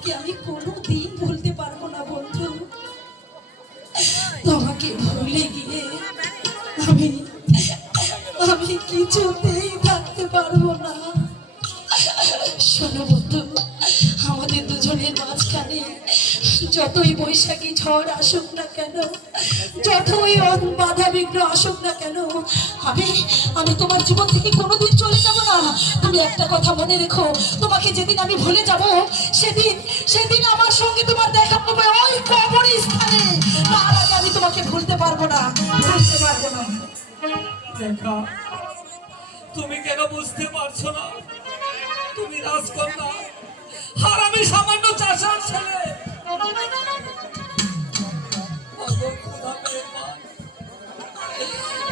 তোমাকে আমি কোনোদিন ভুলতে পারবো না বন্ধু। তোমাকে ভুলে গিয়ে আমি আমি কিছুতেই থাকতে পারবো না। শোনো বন্ধু, আমাদের দুজনের মাঝখানে যতই বৈশাখী ঝড় আসুক না কেন, যতই বাধা বিঘ্ন আসুক না কেন, আমি আমি তোমার জীবন থেকে কোনোদিন চলে যাব না। তুমি একটা কথা মনে রেখো, তোমাকে যেদিন আমি ভুলে যাব সেদিন সেদিন আমার সঙ্গে তোমার দেখা পাবে ওই কবরী স্থানে। তার আগে আমি তোমাকে ভুলতে পারবো না, ভুলতে পারবো না। দেখা, তুমি কেন বুঝতে পারছো না? তুমি রাজকন্যা আর আমি সামান্য চাষার ছেলে।